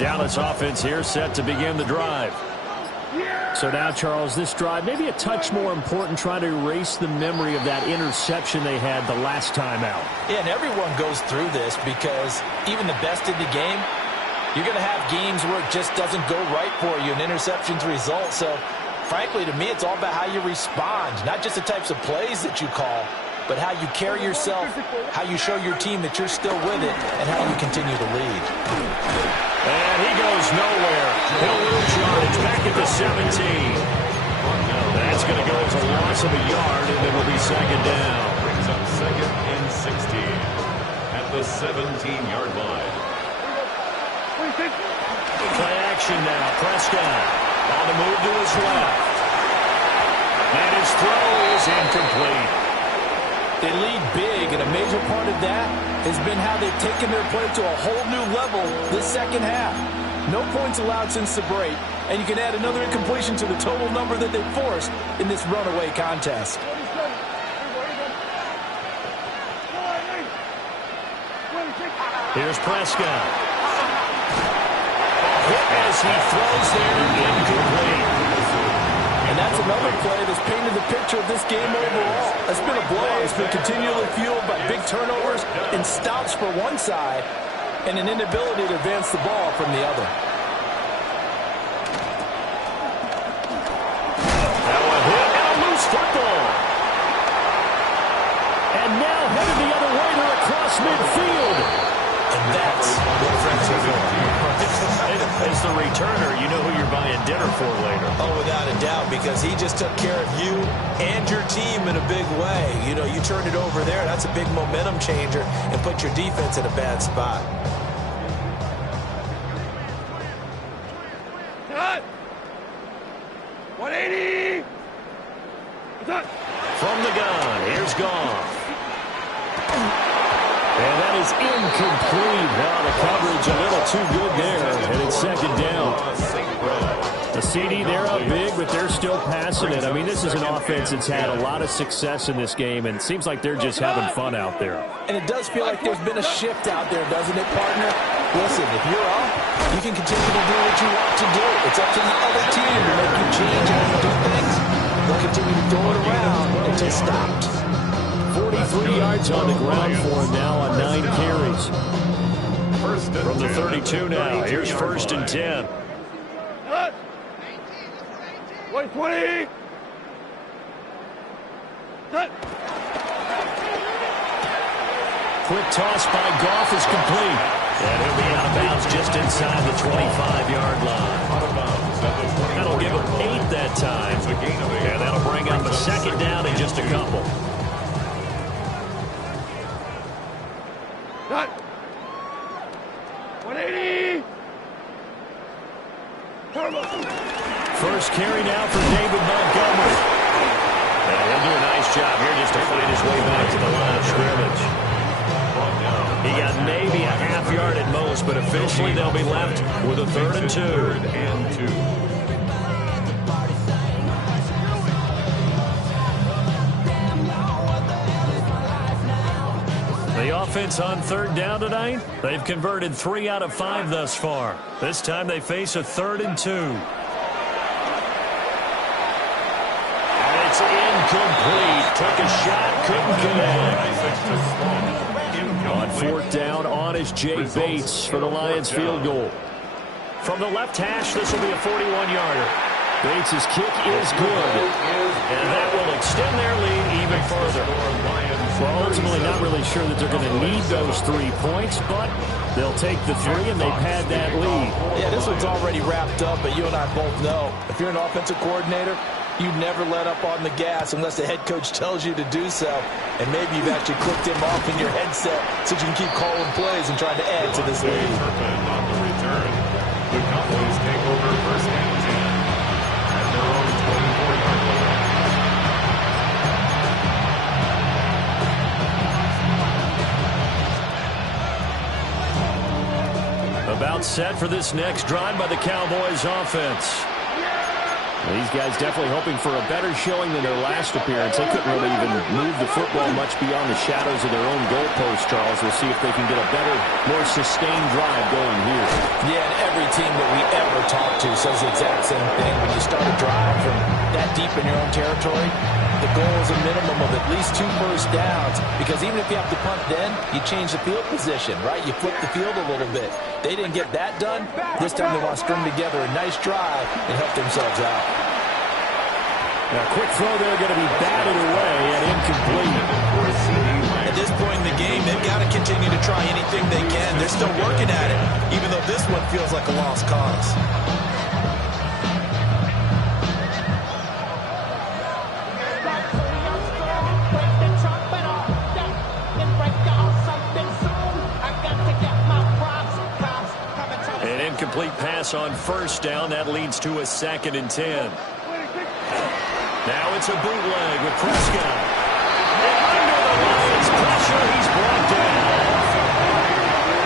Dallas offense here set to begin the drive. So now, Charles, this drive maybe a touch more important, trying to erase the memory of that interception they had the last time out. Yeah, and everyone goes through this because even the best in the game, you're going to have games where it just doesn't go right for you, and interceptions result. So, frankly, to me, it's all about how you respond, not just the types of plays that you call, but how you carry yourself, how you show your team that you're still with it, and how you continue to lead. And he goes nowhere. He'll lose yardage back at the 17. That's going to go as a loss of a yard, and it will be second down. Brings up second and 16 at the 17-yard line. Play action now. Prescott on the move to his left. And his throw is incomplete. They lead big, and a major part of that has been how they've taken their play to a whole new level this second half. No points allowed since the break, and you can add another incompletion to the total number that they forced in this runaway contest. Here's Prescott. As he throws there, incomplete. And that's another play that's painted the picture of this game overall. It's been a blowout. It's been continually fueled by big turnovers and stops for one side and an inability to advance the ball from the other. That one hit and a loose football. And now headed the other way to across midfield. And that's what friends are doing. As the returner, you know who you're buying dinner for later. Oh, without a doubt, because he just took care of you and your team in a big way. You know, you turned it over there. That's a big momentum changer and put your defense in a bad spot. Cut! 180! From the gun, here's Goff. And that is incomplete. Now the coverage a little too good there, and it's second down. The CD, they're up big, but they're still passing it. I mean, this is an offense that's had a lot of success in this game, and it seems like they're just having fun out there. And it does feel like there's been a shift out there, doesn't it, partner? Listen, if you're up, you can continue to do what you want to do. It's up to the other team to make you change how you do things. They'll continue to throw it around until stopped. 43 yards on the ground for him now on 9 carries. From the 32 now, here's first and 10. 120! Quick toss by Goff is complete. And he'll be out of bounds just inside the 25-yard line. That'll give him 8 that time. And that'll bring up a second down in just a couple. 180! First carry now for David Montgomery. And he'll do a nice job here just to find his way back to the line of scrimmage. He got maybe a half yard at most, but officially they'll be left with a 3rd and 2. The offense on 3rd down tonight, they've converted 3 out of 5 thus far. This time they face a 3rd and 2. And it's incomplete. Took a shot, couldn't connect. On 4th down, on is Jay Bates for the Lions field goal. From the left hash, this will be a 41-yarder. Bates' kick is good. And that will extend their lead even further. Well, ultimately not really sure that they're going to need those 3 points, but they'll take the 3 and they pad that lead. Yeah, this one's already wrapped up, but you and I both know if you're an offensive coordinator, you never let up on the gas unless the head coach tells you to do so. And maybe you've actually clicked him off in your headset so you can keep calling plays and trying to add to this lead. On the return, the Cowboys take over first and 10 at their own 24-yard line. About set for this next drive by the Cowboys offense. These guys definitely hoping for a better showing than their last appearance. They couldn't really even move the football much beyond the shadows of their own goalpost, Charles. We'll see if they can get a better, more sustained drive going here. Yeah, and every team that we ever talk to says the exact same thing. When you start a drive from that deep in your own territory, the goal is a minimum of at least 2 first downs, because even if you have to punt then, you change the field position, right? You flip the field a little bit. They didn't get that done. This time they want to string together a nice drive and help themselves out. Now, quick throw there, going to be batted away and incomplete. At this point in the game, they've got to continue to try anything they can. They're still working at it, even though this one feels like a lost cause. An incomplete pass on first down. That leads to a 2nd and 10. Now it's a bootleg with Prescott. And under the Lions' pressure, he's brought down.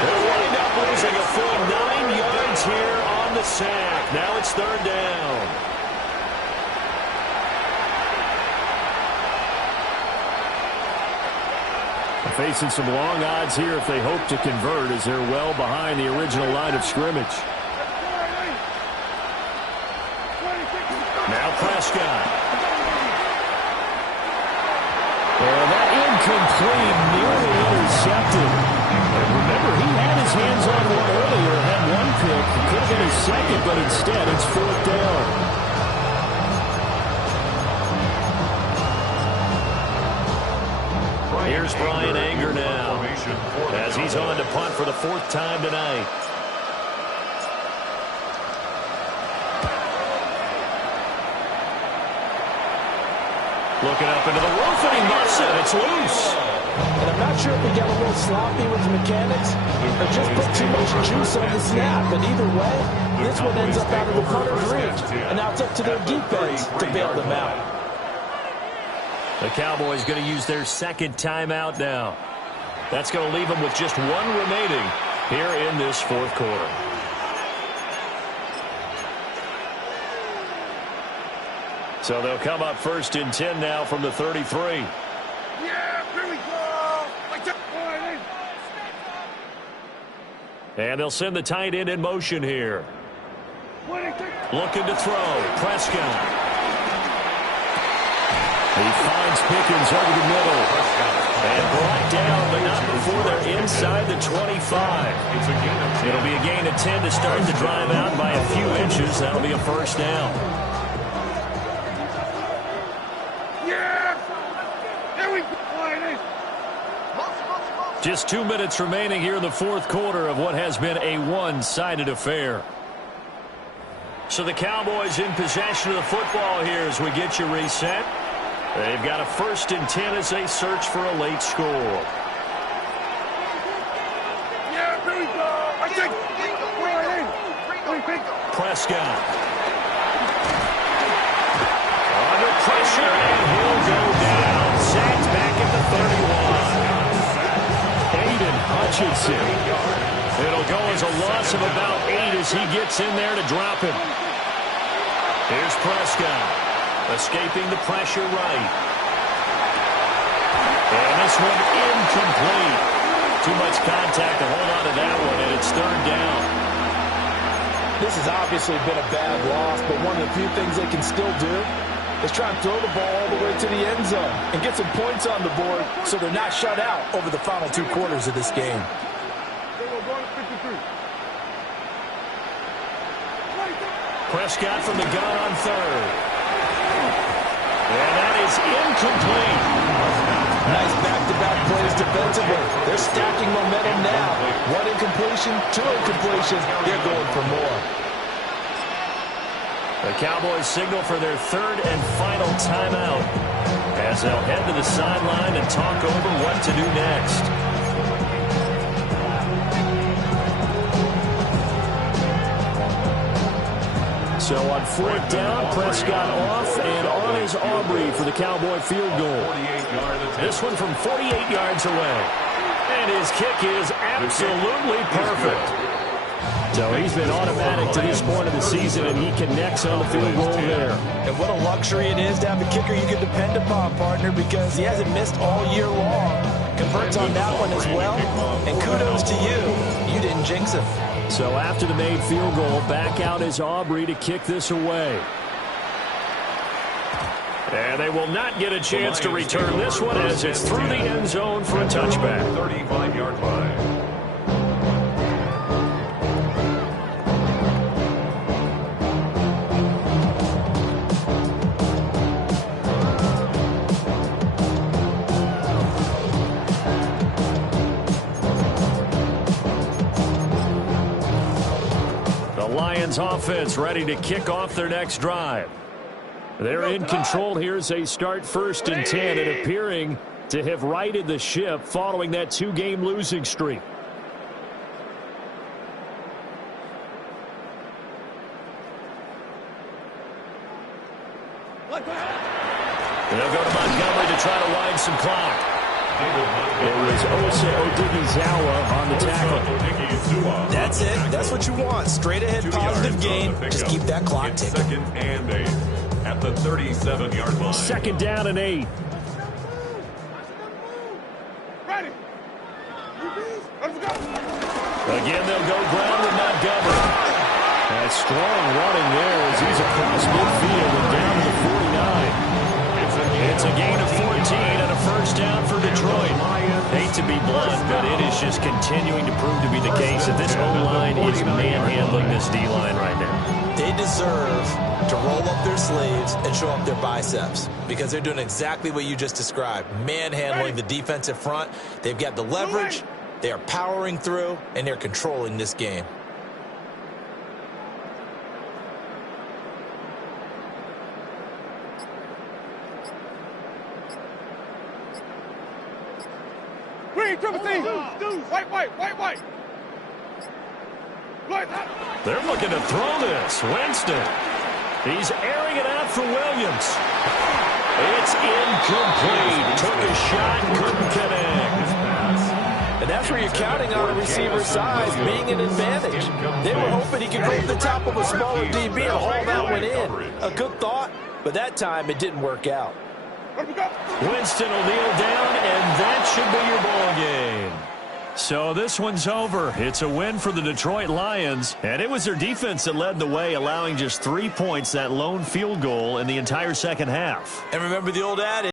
They'll wind up losing a full 9 yards here on the sack. Now it's 3rd down. Facing some long odds here if they hope to convert, as they're well behind the original line of scrimmage. Now Prescott. And that incomplete, nearly intercepted. And remember, he had his hands on one earlier, had one pick. It could have been his second, but instead it's 4th down. Here's Brian Anger now, as he's on to punt for the 4th time tonight. Looking up into the roof, and he muffs it. It's loose. And I'm not sure if he got a little sloppy with the mechanics or just put too much juice on the snap. But either way, this one ends up out of the punter's reach. And now it's up to their defense to bail them out. The Cowboys going to use their 2nd timeout now. That's going to leave them with just 1 remaining here in this 4th quarter. So they'll come up 1st and 10 now from the 33. Yeah, here we go. And they'll send the tight end in motion here. Looking to throw. Prescott. He finds Pickens over the middle. And brought down, but not before they're inside the 25. It'll be a gain of 10 to start the drive out by a few inches. That'll be a 1st down. Just 2 minutes remaining here in the 4th quarter of what has been a one-sided affair. So the Cowboys in possession of the football here as we get you reset. They've got a 1st and 10 as they search for a late score. Yeah, here we go. Prescott. Under pressure, and he'll go down. Sacked back at the 31. Aiden Hutchinson. It'll go as a loss of about 8 as he gets in there to drop him. Here's Prescott. Escaping the pressure right. And this one incomplete. Too much contact to hold on to that one, and it's 3rd down. This has obviously been a bad loss, but one of the few things they can still do is try and throw the ball all the way to the end zone and get some points on the board so they're not shut out over the final 2 quarters of this game. Prescott from the gun on 3rd. And that is incomplete. Nice back-to-back plays defensively. They're stacking momentum now. 1 incompletion, 2 incompletions. They're going for more. The Cowboys signal for their 3rd and final timeout as they'll head to the sideline and talk over what to do next. So on 4th down, Prescott off, and on is Aubrey for the Cowboy field goal. This one from 48 yards away. And his kick is absolutely perfect. So he's been automatic to this point of the season, and he connects on the field goal there. And what a luxury it is to have a kicker you can depend upon, partner, because he hasn't missed all year long. Converts on that one as well, and kudos to you. You didn't jinx him. So after the made field goal, back out is Aubrey to kick this away. And they will not get a chance to return this one as it's through the end zone for a touchback. 35-yard line. Lions offense ready to kick off their next drive. They're in control here as they start 1st and 10 and appearing to have righted the ship following that 2-game losing streak. They'll go to Montgomery to try to wind some clock. It was Osa Odighizuwa on the tackle. That's it. That's what you want. Straight ahead, positive gain. Just keep that clock ticking. 2nd and 8 at the 37-yard line. 2nd down and 8. Ready. Let's go. Again, they'll go ground with Montgomery. That strong running there as he's across midfield and down to the 49. It's a gain of 14 and a 1st down for Detroit. Hate to be blunt, but it is just continuing to prove to be the case that this O-line is manhandling this D-line right now. They deserve to roll up their sleeves and show up their biceps because they're doing exactly what you just described, manhandling the defensive front. They've got the leverage, they are powering through, and they're controlling this game. White. They're looking to throw this. Winston. He's airing it out for Williams. It's incomplete. Took a shot, couldn't connect. And that's where you're counting on a receiver's size being an advantage. They were hoping he could go to the top of a smaller DB and haul that one in. A good thought, but that time it didn't work out. Winston will kneel down, and that should be your ball game. So this one's over. It's a win for the Detroit Lions, and it was their defense that led the way, allowing just 3 points, that lone field goal in the entire second half. And remember the old adage.